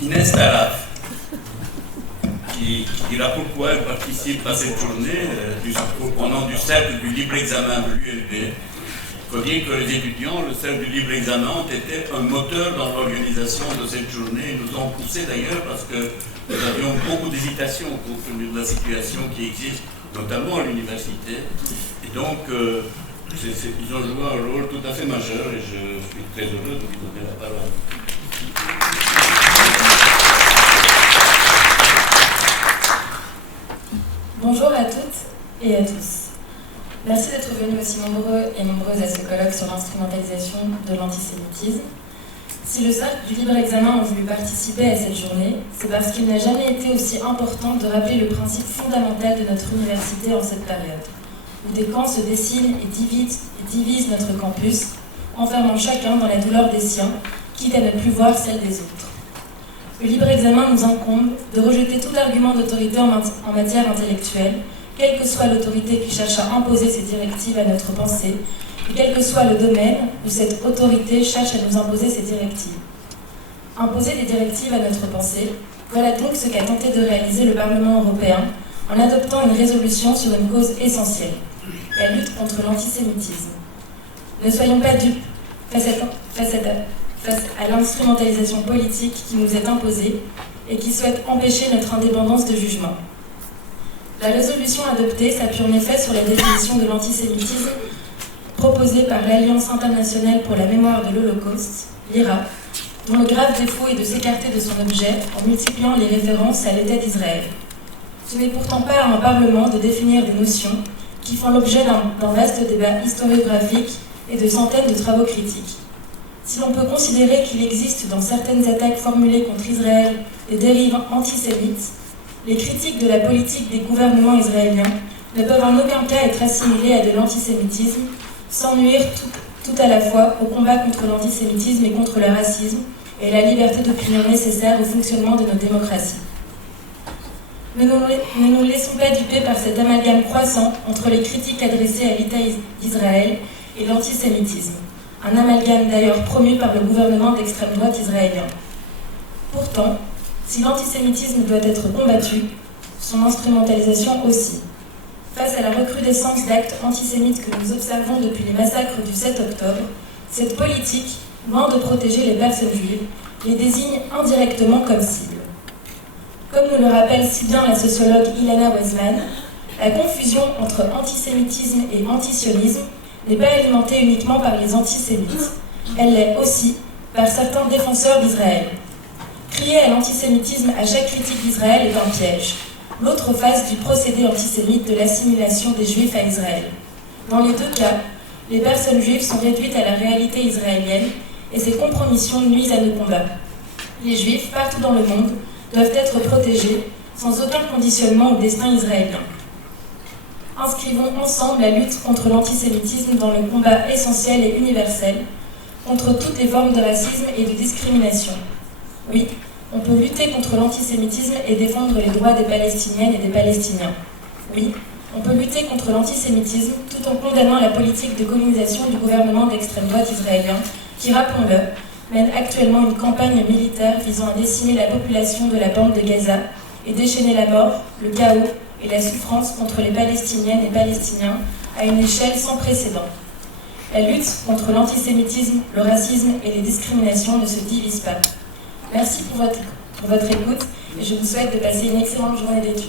Inès Taraf, qui dira pourquoi elle participe à cette journée au nom du Cercle du Libre Examen de l'ULB. Il faut dire que les étudiants, le Cercle du Libre Examen, ont été un moteur dans l'organisation de cette journée. Ils nous ont poussé d'ailleurs parce que nous avions beaucoup d'hésitations compte tenu de la situation qui existe, notamment à l'université. Et donc, ils ont joué un rôle tout à fait majeur et je suis très heureux de vous donner la parole. Bonjour à toutes et à tous. Merci d'être venus aussi nombreux et nombreuses à ce colloque sur l'instrumentalisation de l'antisémitisme. Si le Cercle du Libre Examen a voulu participer à cette journée, c'est parce qu'il n'a jamais été aussi important de rappeler le principe fondamental de notre université en cette période, où des camps se dessinent et divisent notre campus, enfermant chacun dans la douleur des siens, quitte à ne plus voir celle des autres. Le libre examen nous incombe de rejeter tout argument d'autorité en matière intellectuelle, quelle que soit l'autorité qui cherche à imposer ses directives à notre pensée, et quel que soit le domaine où cette autorité cherche à nous imposer ses directives. Imposer des directives à notre pensée, voilà donc ce qu'a tenté de réaliser le Parlement européen en adoptant une résolution sur une cause essentielle, la lutte contre l'antisémitisme. Ne soyons pas dupes face à l'instrumentalisation politique qui nous est imposée et qui souhaite empêcher notre indépendance de jugement. La résolution adoptée s'appuie en effet sur la définition de l'antisémitisme proposée par l'Alliance internationale pour la mémoire de l'Holocauste, l'IRA, dont le grave défaut est de s'écarter de son objet en multipliant les références à l'État d'Israël. Ce n'est pourtant pas à un Parlement de définir des notions qui font l'objet d'un vaste débat historiographique et de centaines de travaux critiques. Si l'on peut considérer qu'il existe dans certaines attaques formulées contre Israël des dérives antisémites, les critiques de la politique des gouvernements israéliens ne peuvent en aucun cas être assimilées à de l'antisémitisme, sans nuire tout à la fois au combat contre l'antisémitisme et contre le racisme et la liberté d'opinion nécessaire au fonctionnement de nos démocraties. Ne nous laissons pas duper par cet amalgame croissant entre les critiques adressées à l'État d'Israël et l'antisémitisme. Un amalgame d'ailleurs promu par le gouvernement d'extrême droite israélien. Pourtant, si l'antisémitisme doit être combattu, son instrumentalisation aussi. Face à la recrudescence d'actes antisémites que nous observons depuis les massacres du 7 octobre, cette politique, loin de protéger les personnes juives, les désigne indirectement comme cible. Comme nous le rappelle si bien la sociologue Ilana Weizmann, la confusion entre antisémitisme et antisionisme n'est pas alimentée uniquement par les antisémites. Elle l'est aussi par certains défenseurs d'Israël. Crier à l'antisémitisme à chaque critique d'Israël est un piège, l'autre face du procédé antisémite de l'assimilation des Juifs à Israël. Dans les deux cas, les personnes juives sont réduites à la réalité israélienne et ces compromissions nuisent à nos combats. Les Juifs, partout dans le monde, doivent être protégés sans aucun conditionnement au destin israélien. Inscrivons ensemble la lutte contre l'antisémitisme dans le combat essentiel et universel contre toutes les formes de racisme et de discrimination. Oui, on peut lutter contre l'antisémitisme et défendre les droits des Palestiniennes et des Palestiniens. Oui, on peut lutter contre l'antisémitisme tout en condamnant la politique de colonisation du gouvernement d'extrême droite israélien qui, rappelons-le, mène actuellement une campagne militaire visant à décimer la population de la bande de Gaza et déchaîner la mort, le chaos et la souffrance contre les Palestiniennes et Palestiniens à une échelle sans précédent. La lutte contre l'antisémitisme, le racisme et les discriminations ne se divise pas. Merci pour votre écoute et je vous souhaite de passer une excellente journée d'études.